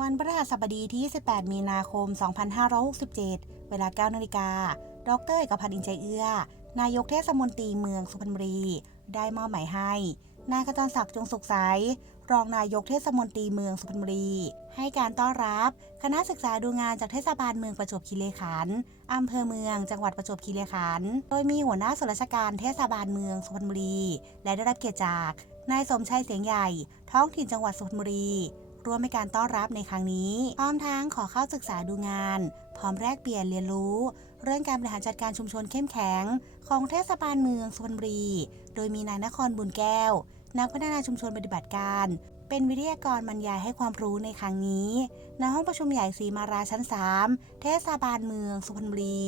วันพฤหัสบดีที่ 18 มีนาคม 2567 เวลา 9 นาฬิกา ดรเอกพันธ์อินใจเอื้อ นายกเทศมนตรีเมืองสุพรรณบุรี ได้มอบหมายให้ นายขจรศักดิ์จงสุขใส รองนายกเทศมนตรีเมืองสุพรรณบุรี ให้การต้อนรับ คณะศึกษาดูงานจากเทศบาลเมืองประจวบคีรีขันธ์อำเภอเมือง จังหวัดประจวบคีรีขันธ์ โดยมีหัวหน้าส่วนราชการเทศบาลเมืองสุพรรณบุรี และได้รับเกียรติจาก นายสมชัยเสียงใหญ่ ท้องถิ่นจังหวัดสุพรรณบุรี ร่วมในการต้อนรับในครั้งนี้ พร้อมทั้งขอเข้าศึกษาดูงาน พร้อมแลกเปลี่ยนเรียนรู้ เรื่องการบริหารจัดการชุมชนเข้มแข็ง ของเทศบาลเมืองสุพรรณบุรี โดยมีนายนครบุญแก้ว นักพัฒนาชุมชนปฏิบัติการ เป็นวิทยากรบรรยายให้ความรู้ในครั้งนี้ณห้องประชุมใหญ่ศรีมาราชั้น 3 เทศบาลเมืองสุพรรณบุรี